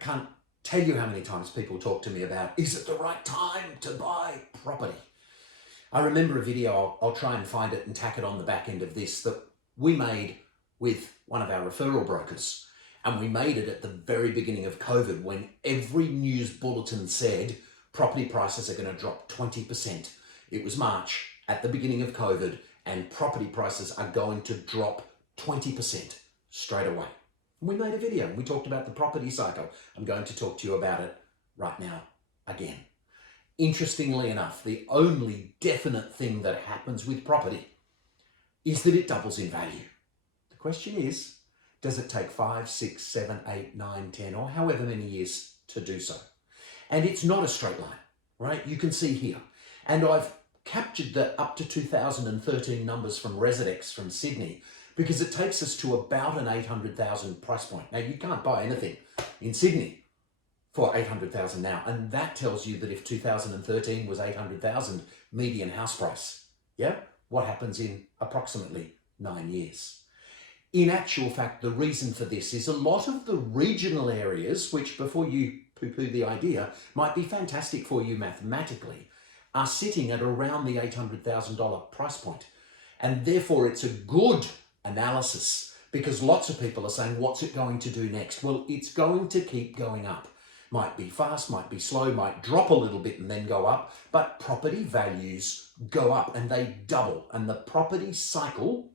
can't tell you how many times people talk to me about, is it the right time to buy property? I remember a video, I'll try and find it and tack it on the back end of this, that we made with one of our referral brokers. And we made it at the very beginning of COVID, when every news bulletin said property prices are going to drop 20%. It was March at the beginning of COVID, and property prices are going to drop 20% straight away. We made a video and we talked about the property cycle. I'm going to talk to you about it right now again. Interestingly enough, the only definite thing that happens with property is that it doubles in value. The question is, does it take 5, 6, 7, 8, 9, 10, or however many years to do so? And it's not a straight line, right? You can see here. And I've captured the up to 2013 numbers from Residex from Sydney, because it takes us to about an 800,000 price point. Now, you can't buy anything in Sydney for 800,000 now. And that tells you that if 2013 was 800,000 median house price, yeah, what happens in approximately 9 years? In actual fact, the reason for this is a lot of the regional areas, which before you poo-poo the idea, might be fantastic for you mathematically, are sitting at around the $800,000 price point. And therefore it's a good analysis, because lots of people are saying, what's it going to do next? Well, it's going to keep going up. Might be fast, might be slow, might drop a little bit and then go up, but property values go up and they double. And the property cycle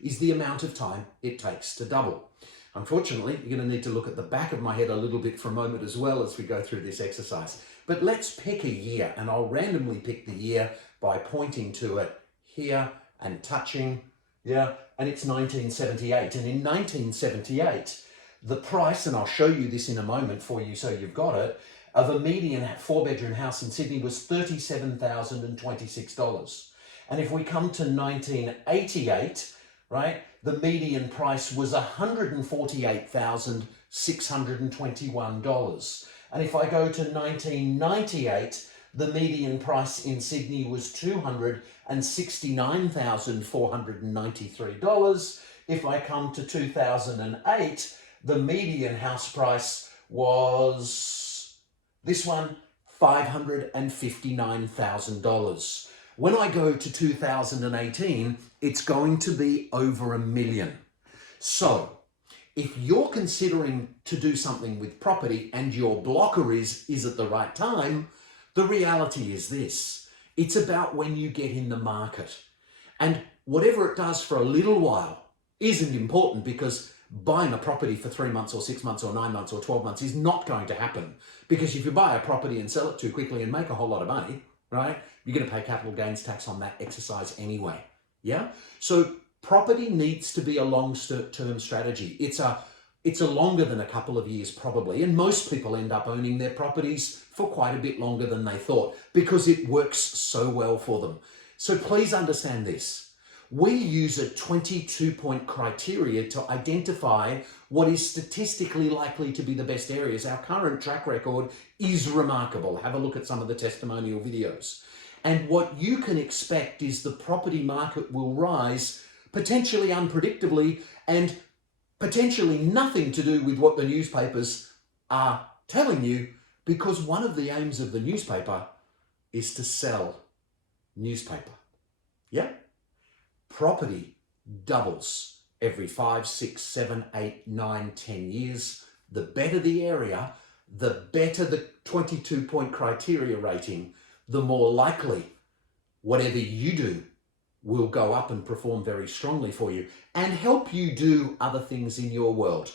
is the amount of time it takes to double. Unfortunately, you're going to need to look at the back of my head a little bit for a moment as well as we go through this exercise. But let's pick a year, and I'll randomly pick the year by pointing to it here and touching, yeah, and it's 1978. And in 1978, the price, and I'll show you this in a moment for you so you've got it, of a median 4-bedroom house in Sydney was $37,026. And if we come to 1988, right, the median price was $148,621. And if I go to 1998, the median price in Sydney was $269,493. If I come to 2008, the median house price was, this one, $559,000. When I go to 2018, it's going to be over $1 million. So if you're considering to do something with property and your blocker is it the right time? The reality is this: it's about when you get in the market. And whatever it does for a little while isn't important, because buying a property for 3 months or 6 months or 9 months or 12 months is not going to happen. Because if you buy a property and sell it too quickly and make a whole lot of money, right, you're going to pay capital gains tax on that exercise anyway. Yeah? So property needs to be a long-term strategy. It's a longer than a couple of years probably, and most people end up owning their properties for quite a bit longer than they thought, because it works so well for them. So please understand this. We use a 22-point criteria to identify what is statistically likely to be the best areas. Our current track record is remarkable. Have a look at some of the testimonial videos. And what you can expect is the property market will rise potentially unpredictably, and potentially nothing to do with what the newspapers are telling you, because one of the aims of the newspaper is to sell newspaper. Yeah? Property doubles every 5, 6, 7, 8, 9, 10 years. The better the area, the better the 22-point criteria rating, the more likely whatever you do will go up and perform very strongly for you and help you do other things in your world.